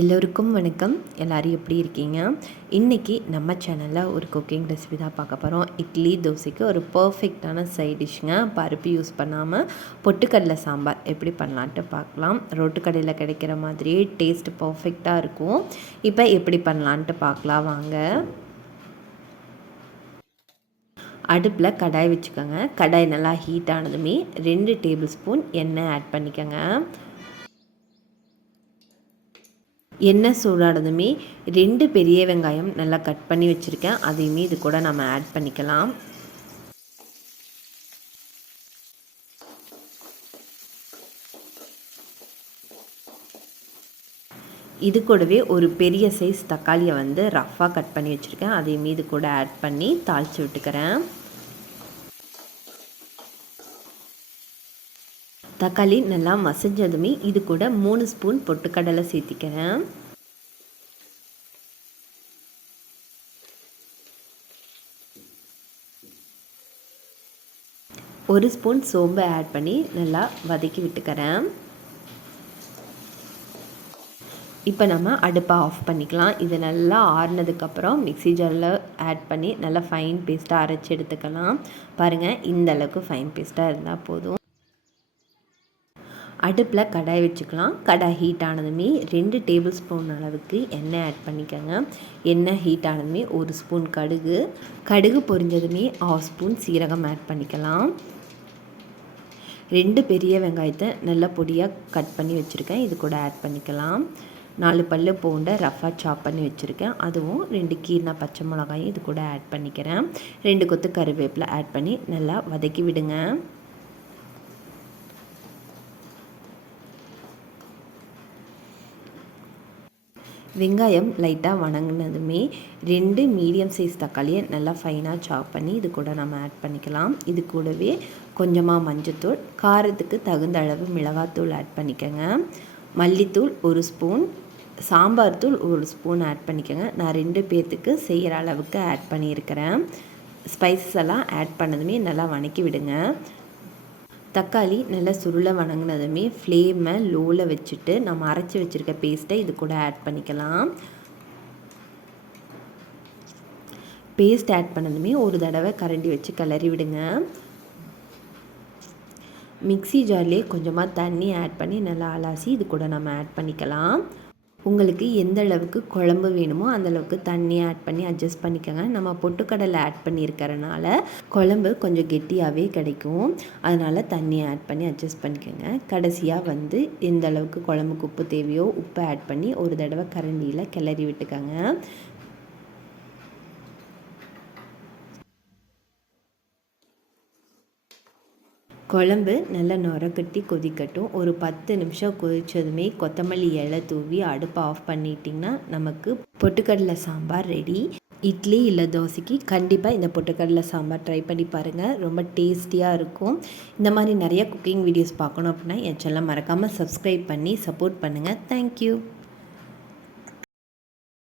எல்லோருக்கும் வணக்கம். எல்லோரும் எப்படி இருக்கீங்க? இன்றைக்கி நம்ம சேனலில் ஒரு குக்கிங் ரெசிபி தான் பார்க்க போகிறோம் இட்லி தோசைக்கு ஒரு பர்ஃபெக்டான சைட் டிஷ்ங்க பருப்பு யூஸ் பண்ணாமல் பொட்டுக்கடலை சாம்பார் எப்படி பண்ணலான்ட்டு பார்க்கலாம். ரோட்டுக்கடையில் கிடைக்கிற மாதிரியே டேஸ்ட் பர்ஃபெக்டாக இருக்கும். இப்போ எப்படி பண்ணலான்ட்டு பார்க்கலாம். வாங்க. அடுப்பில் கடாய் வச்சுக்கோங்க. கடாய் நல்லா ஹீட் ஆனதுமே ரெண்டு டேபிள் ஸ்பூன் எண்ணெய் ஆட் பண்ணிக்கோங்க. எண்ணெய் சூடானதுமே ரெண்டு பெரிய வெங்காயம் நல்லா கட் பண்ணி வச்சுருக்கேன். அதையுமே இது கூட நம்ம ஆட் பண்ணிக்கலாம். இது கூடவே ஒரு பெரிய சைஸ் தக்காளியை வந்து ரஃப்பாக கட் பண்ணி வச்சுருக்கேன். அதையுமே இது கூட ஆட் பண்ணி தாளித்து விட்டுக்கிறேன். தக்காளி நல்லா மசிஞ்சதுமே இது கூட மூணு ஸ்பூன் பொட்டுக்கடலை சேர்த்திக்கிறேன். ஒரு ஸ்பூன் சோம்பை ஆட் பண்ணி நல்லா வதக்கி விட்டுக்கிறேன். இப்போ நம்ம அடுப்பை ஆஃப் பண்ணிக்கலாம். இது நல்லா ஆறுனதுக்கப்புறம் மிக்சி ஜாரில் ஆட் பண்ணி நல்லா ஃபைன் பேஸ்ட்டாக அரைச்சி எடுத்துக்கலாம். பாருங்கள் இந்த அளவுக்கு ஃபைன் பேஸ்ட்டாக இருந்தால் போதும். அடுப்பில் கடாய் வச்சுக்கலாம். கடாய் ஹீட் ஆனதுமே ரெண்டு டேபிள் ஸ்பூன் அளவுக்கு எண்ணெய் ஆட் பண்ணிக்கோங்க. எண்ணெய் ஹீட் ஆனதுமே ஒரு ஸ்பூன் கடுகு. கடுகு பொரிஞ்சதுமே ஆஃப் ஸ்பூன் சீரகம் ஆட் பண்ணிக்கலாம். ரெண்டு பெரிய வெங்காயத்தை நல்லா பொடியாக கட் பண்ணி வச்சுருக்கேன். இது கூட ஆட் பண்ணிக்கலாம். நாலு பல் பூண்டை ரஃபாக சாப் பண்ணி வச்சுருக்கேன். அதுவும் ரெண்டு கீரனா பச்சை மிளகாயும் இது கூட ஆட் பண்ணிக்கிறேன். ரெண்டு கொத்து கருவேப்பிலை ஆட் பண்ணி நல்லா வதக்கி விடுங்க. வெங்காயம் லைட்டாக வணங்கினதுமே ரெண்டு மீடியம் சைஸ் தக்காளியை நல்லா ஃபைனாக சாப் பண்ணி இது கூட நம்ம ஆட் பண்ணிக்கலாம். இது கூடவே கொஞ்சமாக மஞ்சத்தூள் காரத்துக்கு தகுந்த அளவு மிளகாத்தூள் ஆட் பண்ணிக்கோங்க. மல்லித்தூள் ஒரு ஸ்பூன் சாம்பார் தூள் ஒரு ஸ்பூன் ஆட் பண்ணிக்கோங்க. நான் ரெண்டு பேர்த்துக்கு செய்கிற அளவுக்கு ஆட் பண்ணியிருக்கிறேன். ஸ்பைசஸ் எல்லாம் ஆட் பண்ணதுமே நல்லா வணக்கி விடுங்க. தக்காளி நல்லா சுருளை வணங்கினதுமே ஃப்ளேமை லோவில் வச்சுட்டு நம்ம அரைச்சி வச்சுருக்க பேஸ்ட்டை இது கூட ஆட் பண்ணிக்கலாம். பேஸ்ட் ஆட் பண்ணதுமே ஒரு தடவை கரண்டி வச்சு கிளறி விடுங்க. மிக்சி ஜார்லேயே கொஞ்சமாக தண்ணி ஆட் பண்ணி நல்லா அலாசி இது கூட நம்ம ஆட் பண்ணிக்கலாம். உங்களுக்கு எந்த அளவுக்கு குழம்பு வேணுமோ அந்தளவுக்கு தண்ணியை ஆட் பண்ணி அட்ஜஸ்ட் பண்ணிக்கோங்க. நம்ம பொட்டுக்கடலை ஆட் பண்ணியிருக்கிறனால குழம்பு கொஞ்சம் கெட்டியாகவே கிடைக்கும். அதனால் தண்ணியை ஆட் பண்ணி அட்ஜஸ்ட் பண்ணிக்கோங்க. கடைசியாக வந்து எந்த அளவுக்கு குழம்புக்கு உப்பு தேவையோ உப்பை ஆட் பண்ணி ஒரு தடவை கரண்டியில் கிளறி விட்டுக்கோங்க. குழம்பு நல்லா நுரக்கட்டி கொதிக்கட்டும். ஒரு பத்து நிமிஷம் கொதித்ததுமே கொத்தமல்லி இலை தூவி அடுப்பை ஆஃப் பண்ணிட்டிங்கன்னா நமக்கு பொட்டுக்கடலை சாம்பார் ரெடி இட்லி இல்லை தோசைக்கு கண்டிப்பாக இந்த பொட்டுக்கடலை சாம்பார் ட்ரை பண்ணி பாருங்கள் ரொம்ப டேஸ்டியாக இருக்கும். இந்த மாதிரி நிறையா குக்கிங் வீடியோஸ் பார்க்கணும் அப்படின்னா என் சேனலை மறக்காமல் சப்ஸ்கிரைப் பண்ணி சப்போர்ட் பண்ணுங்கள் தேங்க்யூ